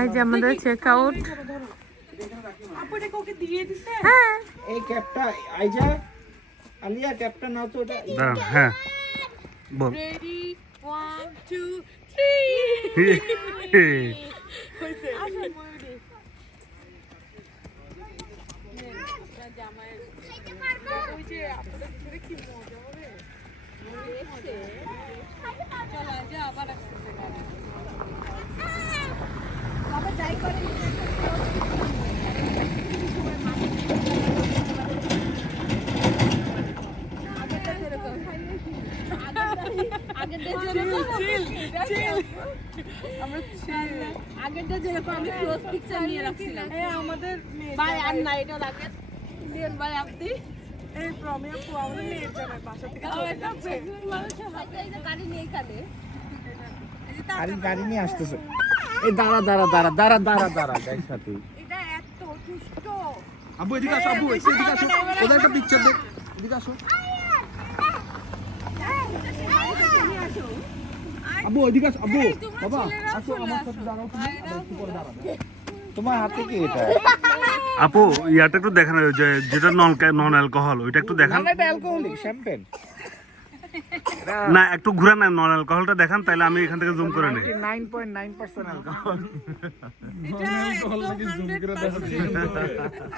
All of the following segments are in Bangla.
এই যে আমাদের চেক আউট। হ্যাঁ এই ক্যাপটা আইজা আলিয়া ক্যাপটা নাও তো ওটা। হ্যাঁ বল। রেডি 1 2 3 হইছে আসলে ময়ূরী জামাই ওই যে আপনাদের ভিতরে কি মজা হবে দেখতে চল আজ আবার আসছে গাড়ি বাবা যাই করে আগেরটা যেরকম আমি ক্লোজ পিকচার নিয়ে রাখছিলাম আমাদের ভাই আর না এটা লাগে দিন ভাই আপনি এই প্রমি আপু আমাদের নিয়ে যাবে বাসা থেকে চলে যাচ্ছে মানুষের হাতে এই যে গাড়ি নিয়ে কাটে আরে গাড়ি নিয়ে আসতেছে। এই দাঁড়া দাঁড়া দাঁড়া দাঁড়া দাঁড়া দাঁড়া দেখ সাথে এটা এত দুষ্ট আব্বু এদিকে আসো, আব্বু এদিকে আসো, ওদের একটা পিকচার দেখ, এদিকে আসো আব্বু, এদিকে আসো আব্বু, বাবা আসো আমার সাথে দাঁড়াও, তুমি একটু পরে দাঁড়াবে। তোমার হাতে কি এটা? আপু ইয়াটা একটু দেখান, যেটা নন অ্যালকোহল ওইটা একটু দেখান। এটা অ্যালকোহলিক শ্যাম্পেন। না একটু ঘুরান না, নন অ্যালকোহলটা দেখান, তাইলে আমি এখান থেকে জুম করে নেই। 99.9% অ্যালকোহল।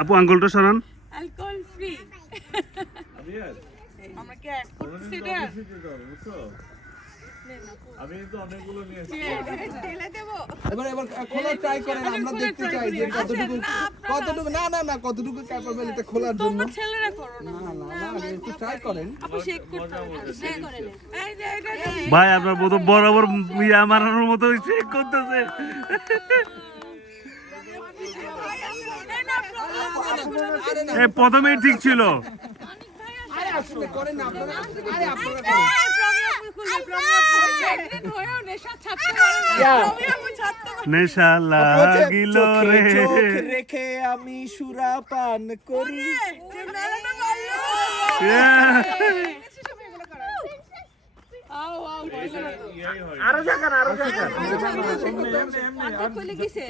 আপু আঙ্গুলটা সরান। অ্যালকোহল ফ্রি আমরা কি অ্যাড করতেছি এটা আমি তো অনেকগুলো নিয়েছি। এবার খোলা ট্রাই করেন, আমরা দেখতে চাই যে কতটুকু না না না কতটুকু ক্যাপাবিলিটি খোলার জন্য। তোমরা ছেলেরা করো না না না একটু ট্রাই করেন। আপু শেক করতে শেক করে নে এই যে এটা ভাই আপনার মতো বরাবর ইয়া মারানোর মতো চেক করতেছে। এই প্রথমেই ঠিক ছিল। আরে আসলে করেন না আপনারা, আরে আপনারা করেন। নেশা লাগিল রে চোখ রেখে আমি সুরা পান করি। আরো জায়গা আরো জায়গা খুলে গেছে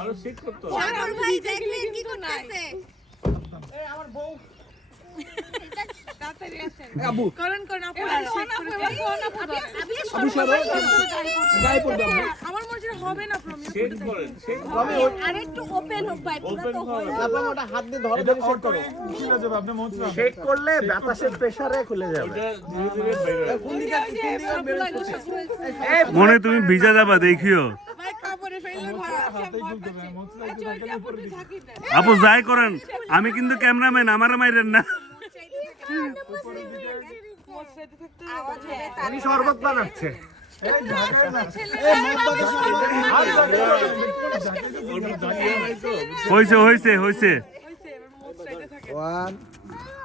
আরো চেক করতে ভাই দেখলেন কি করতেছে এই আমার বউ তাড়াতাড়ি আসেন আব্বু করেন করেন আপু আব্বু সরো গায়ে পড়বে আব্বু। আমার মনে হবে না প্রমিও চেক করেন, চেক আর একটু ওপেন হোক ভাই পুরো তো হয় আপনি ওটা হাত দিয়ে ধরে ধরে শেক করো। খুলে যাবে আপনি মন চান। শেক করলে বাতাসের প্রেসারে খুলে যাবে। এটা ধীরে ধীরে বাইরে কোন দিকে বের করতে মনে তুমি ভিজা যাবা দেখিও। ভাই কাপড়ে ফেললে হাতেই খুলতে হবে, মন চাই তো থাকলে উপরে দিকে। ঝাঁকি দেন আপু যাই করেন, আমি কিন্তু ক্যামেরাম্যান, আমারে মাইরেন না। উনি শরবত বানাচ্ছে। এই ঢাকায় না, এই মদ হইছে হইছে হইছে। ওয়ান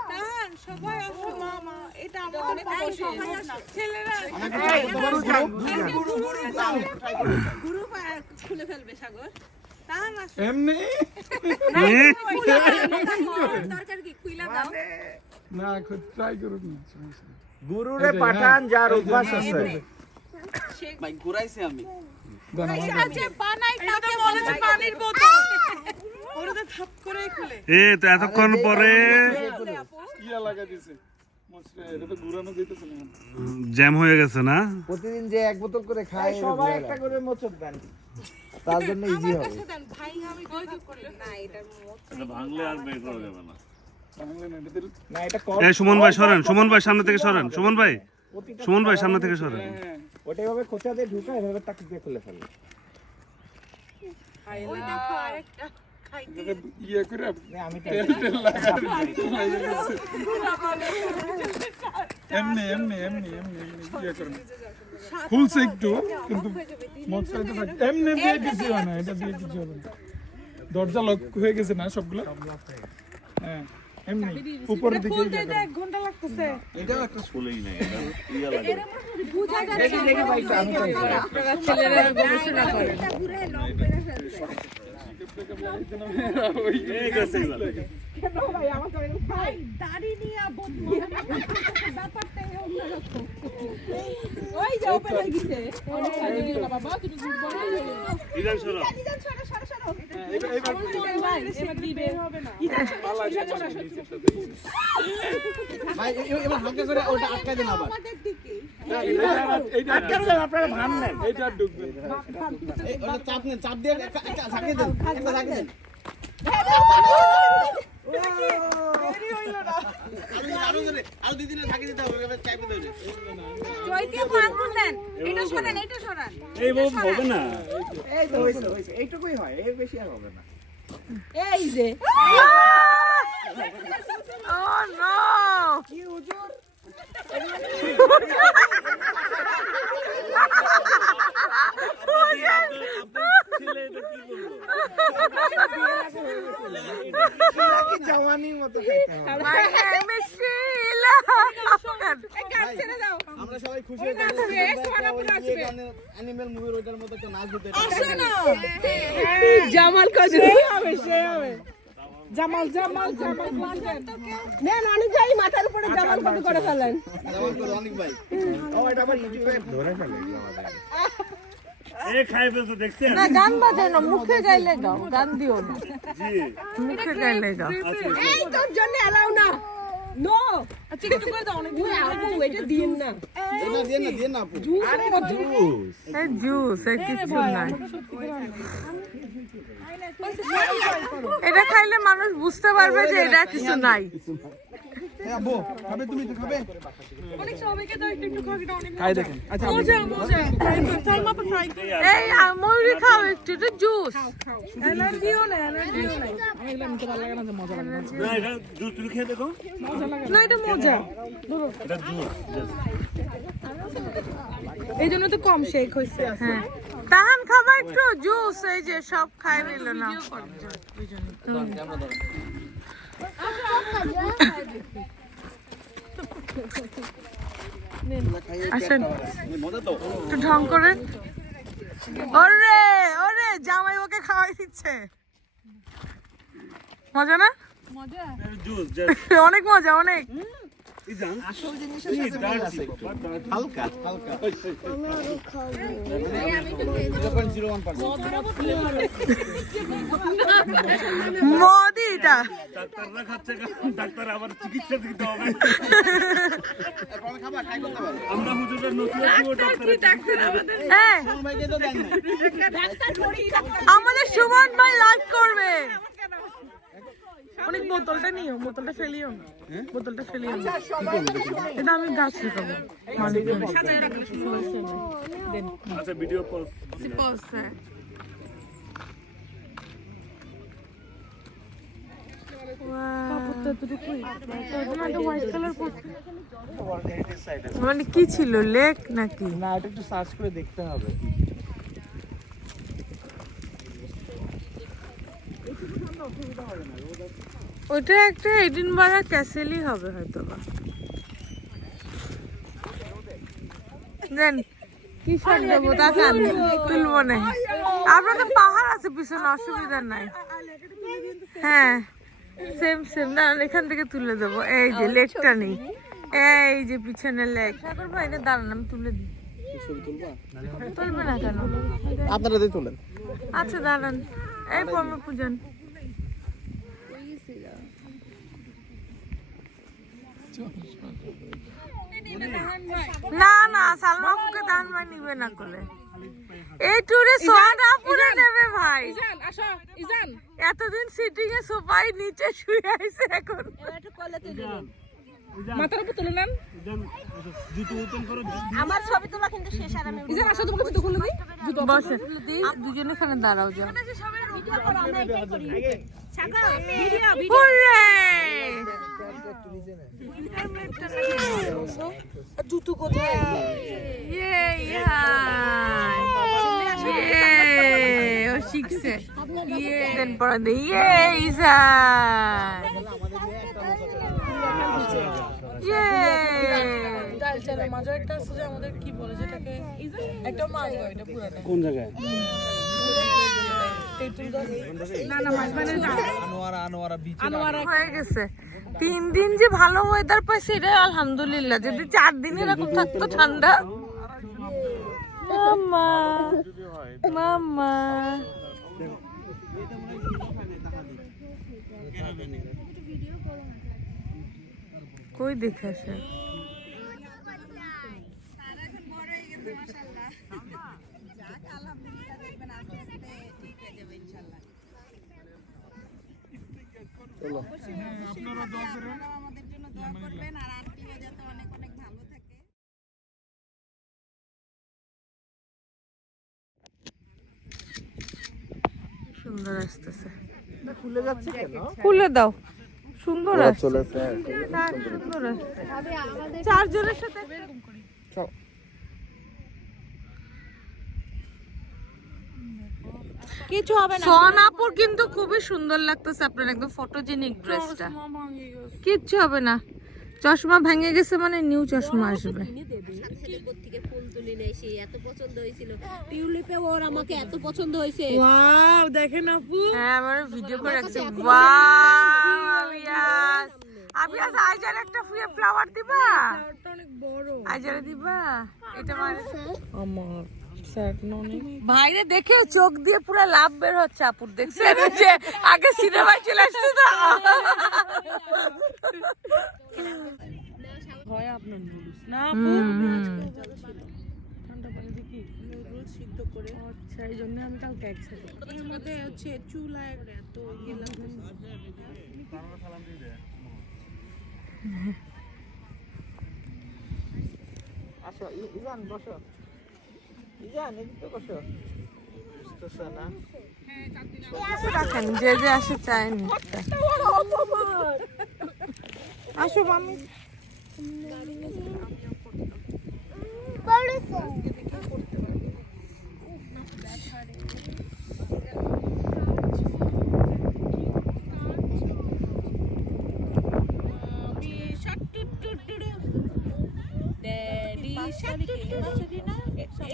টান সবাই আসো মামা এটা আমাদের সবাই আসো ছেলেরা গুরু খুলে ফেলবে সাগর টান আসো এমনি দরকার কি খুইলা দাও না খুব ট্রাই করুন না, সমস্যা নেই। গুরুরে পাঠান যার অভ্যাস আছে। ভাই ঘুরাইছি আমি। দেন আমার আছে বানাই তাকে বলেছে পানির বোতল ওরে তো থাপ করে খুলে এ তো এতক্ষণ পরে ইয়া লাগা দিছে মশলা, এটা তো ঘুরানো যাইতেছে না। জ্যাম হয়ে গেছে না। প্রতিদিন যে এক বোতল করে খায় সবাই একটা করে মোচক দেন, তার জন্য ইজি হবে। ভাই আমি যোগাযোগ করি না এটার মত এটা ভাঙলে আর বের করা যাবে না। বাংলা না, এটা তো- না এটা কর, এ সুমন ভাই সরেন, সুমন ভাই সামনে থেকে সরেন, সুমন ভাই, সুমন ভাই সামনে থেকে সরেন। হ্যাঁ, ওটা এভাবে খোঁচা দিয়ে ঢুকে এভাবে টাক দিয়ে খুলে ফেলে। ওই দেখো আরেকটা খাইতে এটা ইয়ে করে না আমি তেল টেল লাগা দিছে। এমনি এমনি এমনি এমনি এমনি ইয়ে করেন, খুলছে একটু কিন্তু মশলা তো থাকে। এমনি দিয়ে কিছু হয় না, এটা দিয়ে কিছু হবে না। দরজা লক হয়ে গেছে না সবগুলো? হ্যাঁ এমনি উপরের দিকে ইয়ে করেন। 1 ঘন্টা লাগতেছে এটাও একটা ফুলেই নাই, এটা ইয়া লাগে। বুঝা যায় দেখি দেখি ভাই একটু আমি চাই। ছেলেরা গবেষণা করে এই গেছে এগুলা। দাড়ি নিয়ে ব্যাপারটাই অন্যরকম। ওই যে ওপেন হয়ে গেছে। বাবা তুমি গুড বল। ইদান সরো ভাই এবার হালকা করে ওটা আটকা দেন আবার আমাদের দিকে আটকা দেন আপনারা ভান নেন এইটা ঢুকবে এই ওটা চাপ নেন চাপ দিয়ে একটা ঝাঁকি দেন একটা ঝাঁকি দেন আরো দুই দিনে ঝাঁকি দিতে হবে এবার চাইবে দেবে জয়কে আঙ্গুল দেন। এটা সরান, এটা সরান। এই বউ হবে না এই তো হইছে এইটুকুই হয় এর বেশি আর হবে না এই যে Oh no! ছেলে এটা কি করবো কি জওয়ানির মতো খাইতে হবে My name is Sheila. ছেড়ে দাও। আমরা সবাই খুশি হয়ে অ্যানিমেল মুভির ওইটার মতো একটা নাচ দিতে জামাল কাজ হবে সে হবে জামাল জামাল জামাল নেন অনেক যাই মাথার উপরে জামাল কত করে ফেলেন যেমন করে অনেক ভাই ও এটা আবার ইউটিউবে ধরে ফেলে এ খাই ফেলছো দেখছেন না গান বাজে না মুখে গাইলে গাও গান দিও না জি মুখে গাইলে গাও এই তোর জন্য এলাও না নো আচ্ছা একটু করে দাও অনেক এটা দিন না এটা দিয়ে না আপু এই জুস এই কিছু নাই এটা খাইলে মানুষ বুঝতে পারবে যে এটা কিছু নাই হ্যাঁ আব্বু খাবে তুমি তো খাবে অনেক সবাইকে দাও একটু একটু খাওয়া অনেক খাই দেখেন আচ্ছা মজা মজা সালমা তো ট্রাই এই ময়ূরী খাও একটু এটা জুস এনার্জিও না এনার্জিও নাই না এটা জুস তুমি খেয়ে দেখো না এটা মজা এটা জুস এই জন্য তো কম শেক হইছে হ্যাঁ তাহান খাবার একটু জুস এই যে সব খাই নিল না আসেন একটু ঢং করে ওরে ওরে জামাই ওকে খাওয়াই দিচ্ছে মজা না জুস অনেক মজা অনেক ইজান আসল জিনিসের সাথে মিল আছে একটু হালকা হালকা 0.01% মদি এটা ডাক্তাররা খাচ্ছে ডাক্তার আবার চিকিৎসা দিতে হবে এরপর খাবার ট্রাই করতে পারো আমরা হুজুরের নসিহত দিব ডাক্তার হ্যাঁ সুমন ভাইকে তো দেন না আমাদের সুমন ভাই লাইক করবে অনেক বোতলটা নিও বোতলটা ফেলিও না বোতলটা ফেলিও না এটা আমি গাছ লাগাবো আচ্ছা ভিডিও পজ মানে কি ছিল লেক নাকি না এটা একটু সার্চ করে দেখতে হবে ওটা একটা এডিনবারা ক্যাসেলই হবে হয়তো বা দেন কি শট দেবো তাকান তুলবো না আপনার তো পাহাড় আছে পিছনে অসুবিধা নাই হ্যাঁ সেম সেম না এখান থেকে তুলে দেবো এই যে লেকটা নেই এই যে পিছনে লেক ঠাকুর ভাই এটা দাঁড়ান আমি তুলে দিই তুলবে না কেন আপনারা দিয়ে তোলেন আচ্ছা দাঁড়ান এই পরম পূজন না না সালমা আপুকে দান ভাই নিবে না কোলে এই টুরে সোয়াটা পুরো নেবে ভাই আসো ইজান এতদিন সিটিং এ সোফাই নিচে শুয়ে আছে এখন একটু কোলে তুলে নিন মাথার উপর তুলে নেন ইজান জুতো ওপেন করো আমার ছবি তোলা কিন্তু শেষ আর আমি ইজান আসো তোমাকে জুতো খুলে দিই জুতো বসে দুজনে এখানে দাঁড়াও যাও ভিডিও করো আমরা এটাই করি ছাকা ভিডিও হুররে জুতো কোথায় ইয়ে ইয়া ইয়ে ও শিখছে ইয়ে দেন পড়া দে ইয়ে ইসা ইয়ে মাঝে একটা আছে যে আমাদের কি বলে যেটাকে একটা মাছ এটা পুরাটা কোন জায়গায় হয়ে গেছে 3 দিন যে ভালো ওয়েদার পাইছে এটা আলহামদুলিল্লাহ। যদি 4 দিন এরকম থাকতো ঠান্ডা। মাম্মা মাম্মা কই দেখে আসে আপনারা দোয়া করেন। সুন্দর আসতেছে। খুলে যাচ্ছে কেন? খুলে দাও, সুন্দর আসছে। চলেছে। হ্যাঁ, সুন্দর আসছে। 4 জনের সাথে চল। কিছু হবে না। সোনাপুর কিন্তু খুবই সুন্দর লাগতেছে আপনার, একদম ফটোজেনিক ড্রেসটা। কিচ্ছু হবে না, চশমা ভেঙে গেছে মানে নিউ চশমা আসবে। ফুল তুলি নেই, সে এত পছন্দ হয়েছিল টিউলিপে, ওর আমাকে এত পছন্দ হয়েছে। ওয়াও দেখেন আপু, হ্যাঁ আমার ভিডিও করে রাখছি। ওয়াও ইয়াস, আপনি আজ আইজার একটা ফুয়ে ফ্লাওয়ার দিবা? ফ্লাওয়ারটা অনেক বড়, আইজারে দিবা? এটা মানে আমার ভাইরে দেখে চোখ দিয়ে পুরো লাভ বের হচ্ছে আপুর, দেখছেন যে আগে সিনেমায় চলে আসছে না। হয় আপনার নুডলস না ঠান্ডা পানি দিয়ে কি নুডলস সিদ্ধ করে, আচ্ছা এই জন্য আমি কালকে একসাথে এর মধ্যে হচ্ছে চুলায় এত ইয়ে লাগতেছে। আসো ইজান বসো, ইজান এদিকে বসো। বুঝতেছ না? রাখেন, যে যে আসে চায়নি। আসো মামি।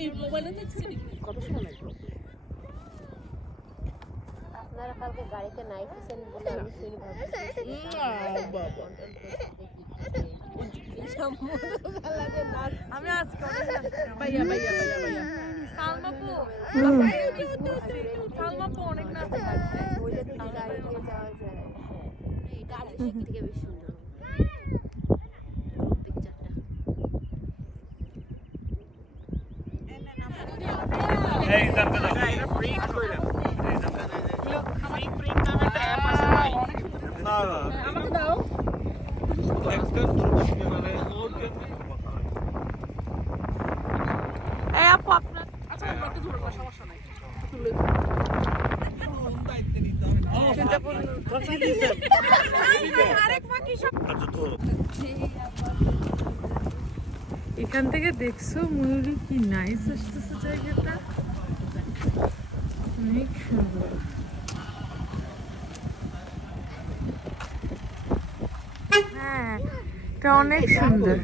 এই মোবাইলে দেখছি কত সময় লাগবে? আপনারা কালকে গাড়িতে নাইতেছেন বলে আমি শুনি ভাবছি আমি আজকে ভাইয়া ভাইয়া ভাইয়া ভাইয়া সালমাপু সালমাপু অনেক নাচ ওইটা থেকে গাড়ি দিয়ে যাওয়া যায়। গাড়ি থেকে বেশি সুন্দর পিকচারটা। এই জানতে দাও। প্রিন্ট কইরা। এই প্রিন্ট নামে একটা অ্যাপ আছে ভাই। না না আমাকে দাও। এই আপু আপনার আচ্ছা একটু ধরে বসা, সমস্যা নাই। আচ্ছা ধরো। এখান থেকে দেখছো ময়ূরী কি নাইস আসতেছে জায়গাটা, অনেক সুন্দর। হ্যাঁ এটা অনেক সুন্দর।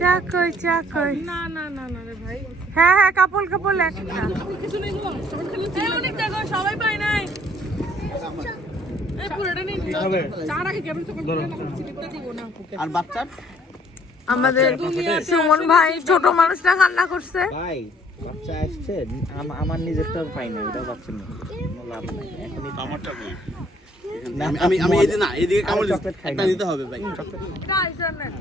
চা কই চা কই? না না না না রে ভাই, হ্যাঁ হ্যাঁ কাপল কাপল একটা। কিছু নেই না, সবাই খালি অনেক দেখো, সবাই পায় নাই। এই পুরোটা নেই, চার আগে কেমন তো করে না, স্লিপটা দিব না। আর বাচ্চা আমাদের সুমন ভাই ছোট মানুষটা কান্না করছে। ভাই বাচ্চা আসছে, আমার নিজেরটা পাই না, এটা পাচ্ছি না, কোনো লাভ নাই। এখনই আমারটা কই? আমি এদিকে না, এদিকে কামড় চকলেট খাই একটা না। নিতে হবে ভাই। আইজা নেন,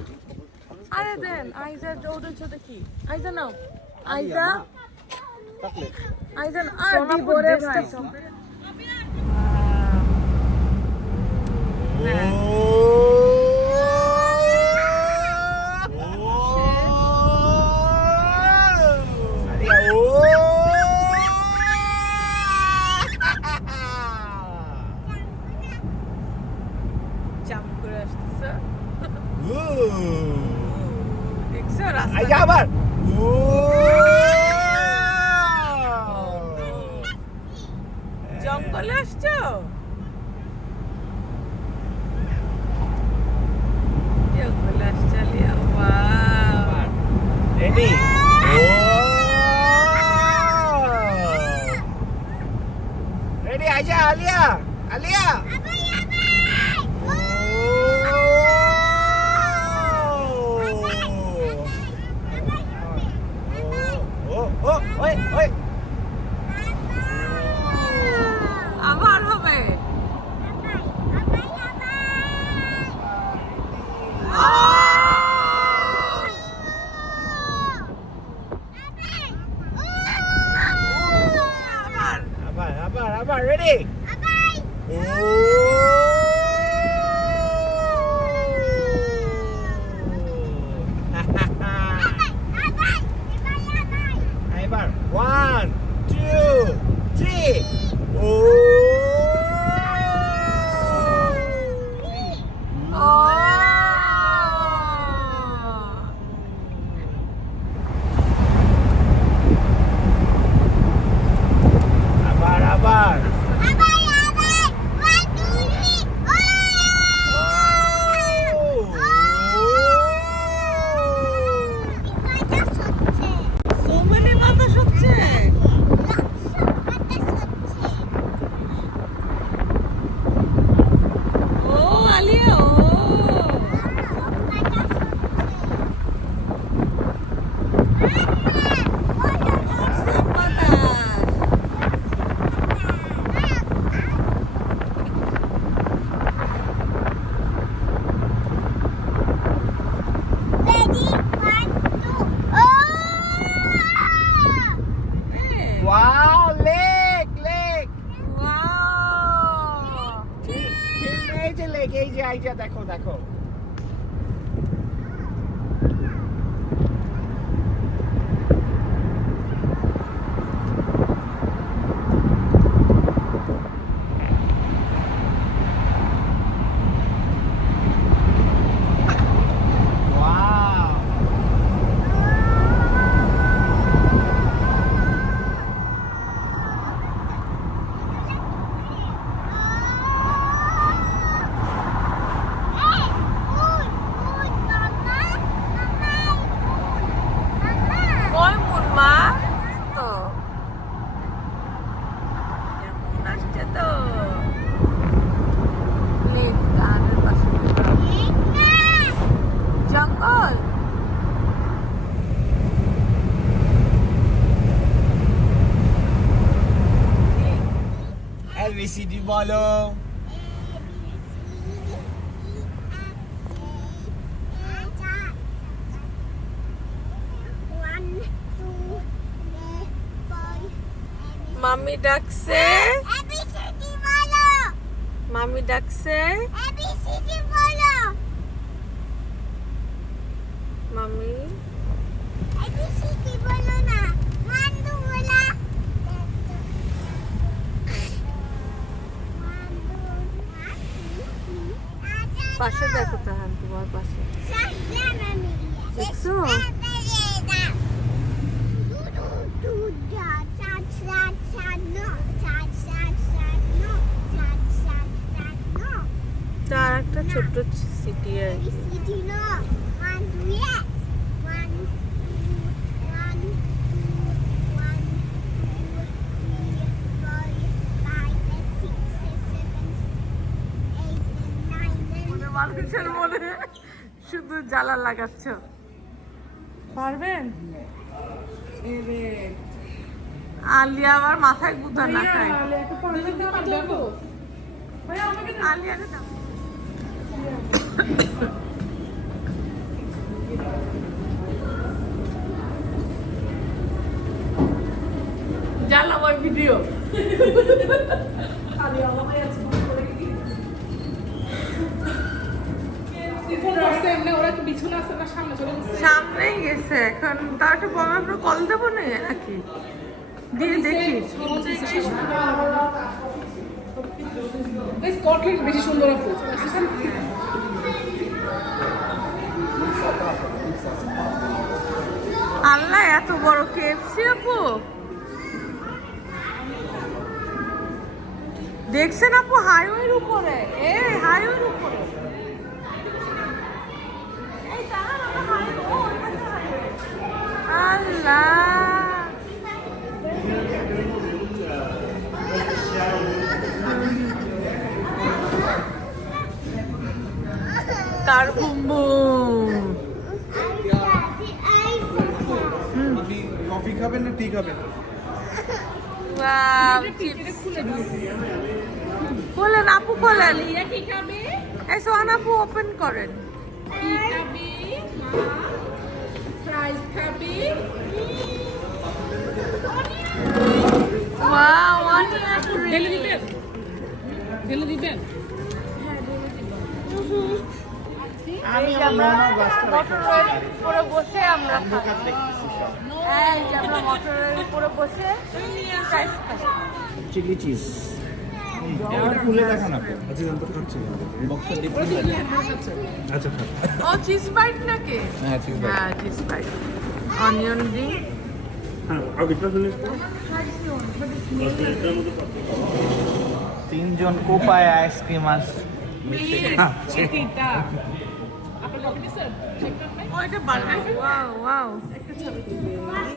আরে দেন আইজা, ওটার সাথে কি আইজা নাও, আইজা আইজা আর দিব রে ভাই। জাম্প করে আসতেছে, দেখছো রাস্তা আইয়া আবার জঙ্গলে আসছো? আলিয়া আলিয়া আবার হবে। আবার রেডি এবার 1 2 3 ও আবার আবার এই যে আইটা দেখো দেখো ABCD বলো মাম্মি ডাকছে মাম্মি ডাকছে মাম্মি পাশে দেখো তাহান তোমার পাশে দেখছো তার একটা ছোট্ট সিটি আর কি মানুষের মনে শুধু জ্বালা লাগাচ্ছ পারবেন আলিয়া আবার মাথায় গুঁতা না খায় আলিয়াকে দাও জ্বালা ওই ভিডিও সামনেই গেছে এখন তার একটা বড় আমরা কল দেবো না নাকি দিয়ে দেখি স্কটল্যান্ড বেশি সুন্দর আপু আল্লাহ এত বড় কেএফসি আপু দেখছেন আপু হাইওয়ের উপরে হাইওয়ের উপরে আল্লাহ ঠিক হবে। ওয়াও চিপস বলেন আপু বলেন কি খাবি? এই সোহান আপু ওপেন করেন কি খাবি? ফ্রাইজ খাবি? ওয়াও অনিয়ন ঢেলে দিবেন? ঢেলে দিবেন? আমি মটরের উপরে বসে আমরা এই যে আমরা মটরের উপরে বসে ফ্রাইজ খাই চিলি চিজ খুলে দেখো না। বক্সটা ডিফারেন্ট আচ্ছা ও চিজ বাইট নাকি হ্যাঁ ঠিক আছে। হ্যাঁ চিজ বাইট অনিয়ন রিং হ্যাঁ আগেটা ফিনিশ করো 10 মিনিটের মধ্যে তিনজন কোপায় আইসক্রিম আস ওয়াও ওয়াও